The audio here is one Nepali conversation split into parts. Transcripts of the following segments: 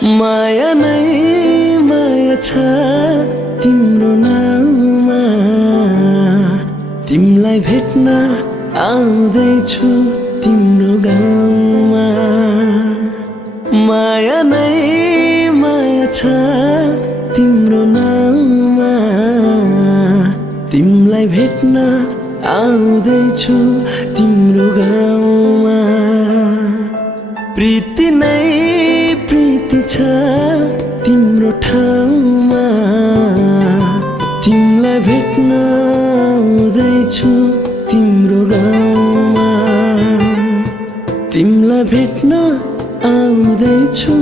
माया नै माया छ तिम्रो नाममा, तिमलाई भेट्न आउँदैछु तिम्रो गाउँमा। माया नै माया छ तिम्रो नाममा, तिमलाई भेट्न आउँदैछु तिम्रो गाउँमा। प्रीति नै प्रीति छ तिम्रो ठाउँमा, तिमलाई भेट्न आउँदैछु तिम्रो गाउँमा। तिमलाई भेट्न आउँदैछु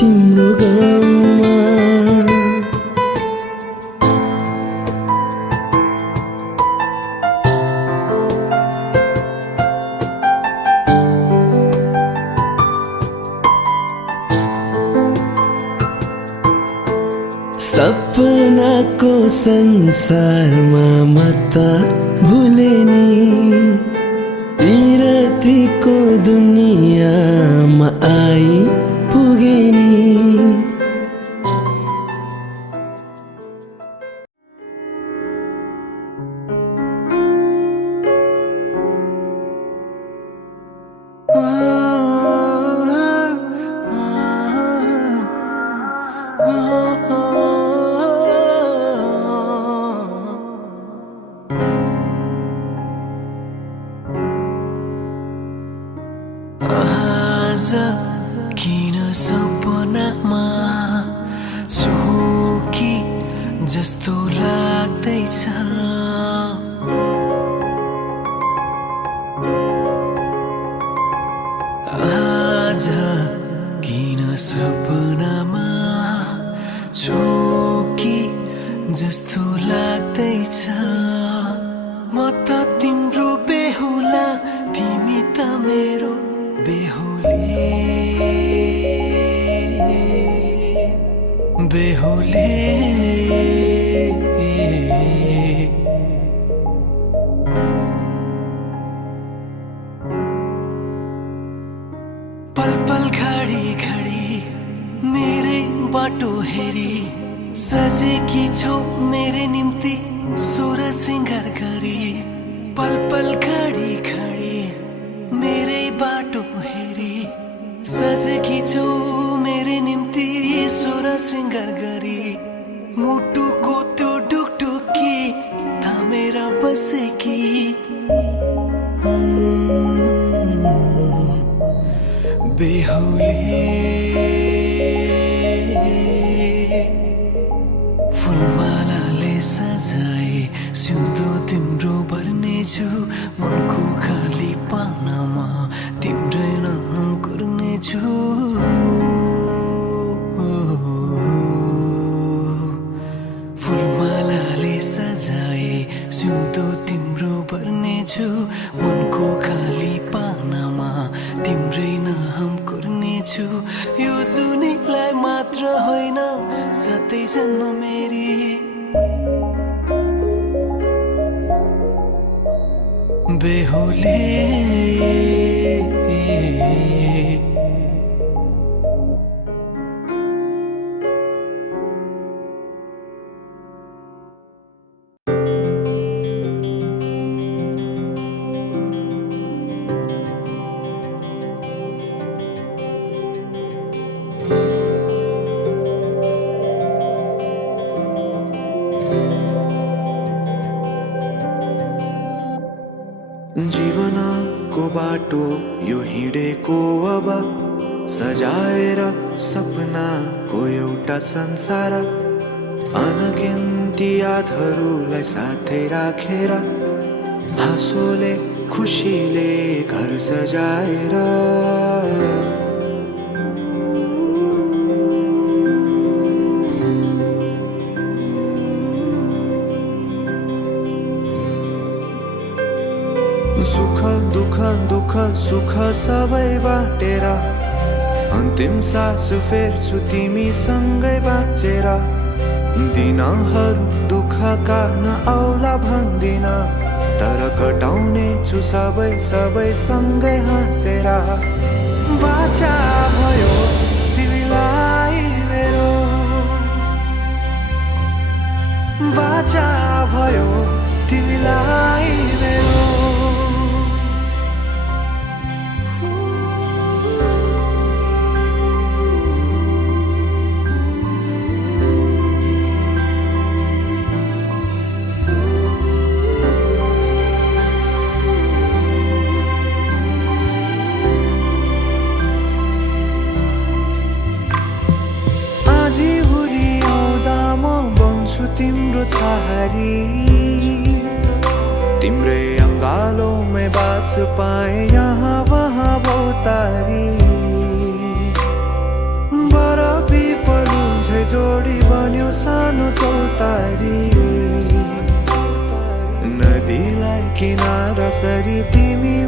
तिम्रो गाउँमा। सपनाको संसारमा म त भुले नि, पिरतीको दुनियाँमा आइपुगे नि। आज किन सपनामा छु कि जस्तो लाग्दैछ। आज किन सपनामा छु कि जस्तो लाग्दैछ। म त तिम्रो बेहुला, तिमी त मेरो बेहुली। बेहुली पल पल घडी घडी मेरै बाटो हेरी सजेकी छौ मेरे निम्ति सोह्र श्रृङ्गार गरी। पल पल घडी घडी मेरै बाटो हेरी सजेकी छौ मेरे निम्ति सोह्र श्रृङ्गार गरी। मुटुको त्यो ढुकढुकी थामेर बसेकी बेहुली। फुलमालाले सजाए सिउँदो तिम्रो भर्नेछु, मनको खाली पानामा तिम्रै नाम कुर्नेछु। फुलमालाले सजाए सिउँदो तिम्रो भर्नेछु, मनको खाली पानामा तिम्रै नाम कुर्नेछु। यो जुनीलाई मात्र होइन साथै जन्म मेरी बेहुली। जीवनको बाटो यो हिँडेको अब सजाएर सपनाको एउटा संसार। अनगिन्ती यादहरूलाई साथै राखेर हाँसोले खुसीले घर सजाएर। सुख दुःख दुःख सुख सबै बाटेर अन्तिम सास फेर्छु तिमीसँगै बाँचेर। दिनहरू दुःखका नआउला भन्दिन, तर कटाउने छु सबै सबै सँगै हाँसेर। बाचा भयो तिमीलाई तिम्रो छहारी तिम्रै अंगालों में बास पाए यहाँ वहाँ बहुतारी बरफी पलुझै जोडी बन्यो सानो चौतारी नदीलाई किनारा सरी तिमी